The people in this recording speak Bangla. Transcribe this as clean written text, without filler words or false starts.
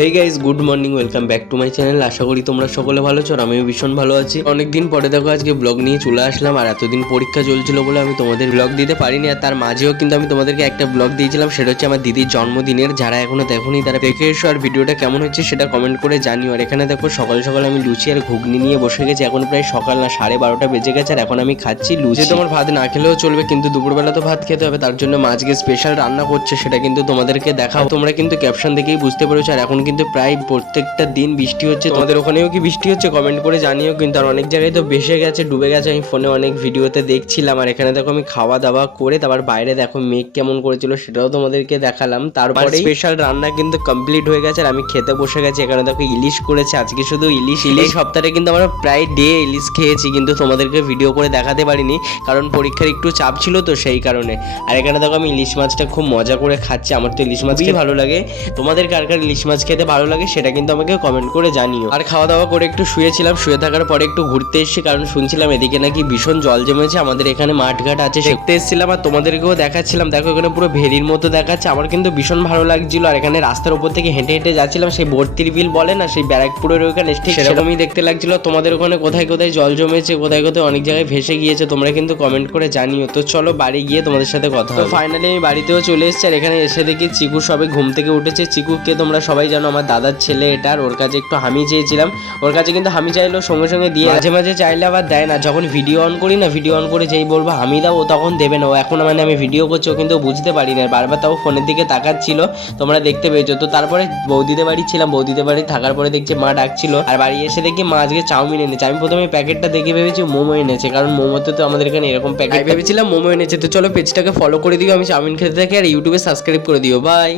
Hey guys, good morning, welcome back to my channel. আশা করি তোমরা সকলে ভালো আছো আর আমিও ভীষণ ভালো আছি। অনেকদিন পরে দেখো আজকে ব্লগ নিয়ে চলে আসলাম। আর এতদিন পরীক্ষা চলছিল বলে আমি তোমাদের ব্লগ দিতে পারিনি। আর তার মাঝেও কিন্তু আমি তোমাদেরকে একটা ব্লগ দিয়েছিলাম, সেটা হচ্ছে আমার দিদির জন্মদিনের। যারা এখনো দেখোনি তারা দেখে এসো, আর ভিডিওটা কেমন হচ্ছে সেটা কমেন্ট করে জানিও। আর এখানে দেখো সকাল সকাল আমি লুচি আর ঘুগনি নিয়ে বসে গেছি। এখন প্রায় সকাল না 12:30 বেজে গেছে আর এখন আমি খাচ্ছি লুচি। তোমার ভাত না খেলেও চলবে, কিন্তু দুপুরবেলা তো ভাত খেতে হবে। তার জন্য মা আজকে স্পেশাল রান্না করছে, সেটা কিন্তু তোমাদেরকে দেখাও। তোমরা কিন্তু ক্যাপশন দেখেই বুঝতে পেরেছো। আর এখন কিন্তু প্রায় প্রত্যেকটা দিন বৃষ্টি হচ্ছে। তোমাদের ওখানেও কি বৃষ্টি হচ্ছে কমেন্ট করে জানিও কিন্তু। আর অনেক জায়গায় তো ভেসে গেছে, ডুবে গেছে, আমি ফোনে অনেক ভিডিওতে দেখছিলাম। আর এখানে দেখো আমি খাওয়া দাওয়া করে তারপর বাইরে দেখো মেঘ কেমন করেছিল সেটাও তোমাদেরকে দেখালাম। তারপরে স্পেশাল রান্না কিন্তু কমপ্লিট হয়ে গেছে আর আমি খেতে বসে গেছি। এখানে দেখো ইলিশ করেছে আজকে, শুধু ইলিশ। সপ্তাহে কিন্তু আমরা প্রায় ডে ইলিশ খেয়েছি, কিন্তু তোমাদেরকে ভিডিও করে দেখাতে পারিনি কারণ পরীক্ষার একটু চাপ ছিল তো সেই কারণে। আর এখানে দেখো আমি ইলিশ মাছটা খুব মজা করে খাচ্ছি। আমার তো ইলিশ মাছ খেতে ভালো লাগে। তোমাদের কার কার ইলিশ মাছ খেতে ভালো লাগে সেটা কিন্তু আমাকে কমেন্ট করে জানিও। আর খাওয়া দাওয়া করে একটু শুয়েছিলাম, শুয়ে থাকার পরে একটু ঘুরতে এসেছি কারণ শুনছিলাম এদিকে নাকি ভীষণ জল জমেছে। আমাদের এখানে মাঠঘাট আছে, দেখতে এসেছিলাম আর তোমাদেরকেও দেখাচ্ছিলাম। দেখো এখানে পুরো ভেরির মতো দেখাচ্ছে, আমার কিন্তু ভীষণ ভালো লাগছিল। আর এখানে রাস্তার উপর থেকে হেঁটে হেঁটে যাচ্ছিলাম, সেই ভর্তির বিল বলে না, সেই ব্যারাকপুরের ওখানে ঠিক সেরকমই দেখতে লাগছিল। তোমাদের ওখানে কোথায় কোথায় জল জমেছে, কোথায় কোথায় অনেক জায়গায় ভেসে গিয়েছে, তোমরা কিন্তু কমেন্ট করে জানিও। তো চলো বাড়ি গিয়ে তোমাদের সাথে কথা হবে। তো ফাইনালি আমি বাড়িতেও চলে এসেছি আর এখানে এসে দেখি চিকু সবে ঘুম থেকে উঠেছে। চিকুকে তোমরা সবাই জানো, আমার দাদার ছেলে এটা। আর ওর কাছে একটু হামি চেয়েছিলাম, ওর কাছে কিন্তু হামি চাইলেও সঙ্গে সঙ্গে দিয়ে, মাঝে মাঝে চাইলে আবার দেয় না। যখন ভিডিও অন করি না, ভিডিও অন করে যেই বলবো হামি দাও, ও তখন দেবে না। ও এখন মানে আমি ভিডিও করছি ও কিন্তু বুঝতে পারি না, বারবার তাও ফোনের দিকে তাকাচ্ছিল, তোমরা দেখতে পেয়েছো। তো তারপরে বৌদিদের বাড়ি ছিলাম, বৌদিদের বাড়ি থাকার পরে দেখছি মা ডাকছিল আর বাড়ি এসে দেখি মা আজকে চাউমিন এনেছে। আমি প্রথমে প্যাকেটটা দেখে ভেবেছি মোমো এনেছে, কারণ মোমোতে তো আমাদের এখানে এরকম প্যাকেট ভেবেছিলাম মোমো এনেছে। তো চলো পেজটাকে ফলো করে দিও, আমি চাউমিন খেতে থাকি আর ইউটিউবে সাবস্ক্রাইব করে দিও। বাই।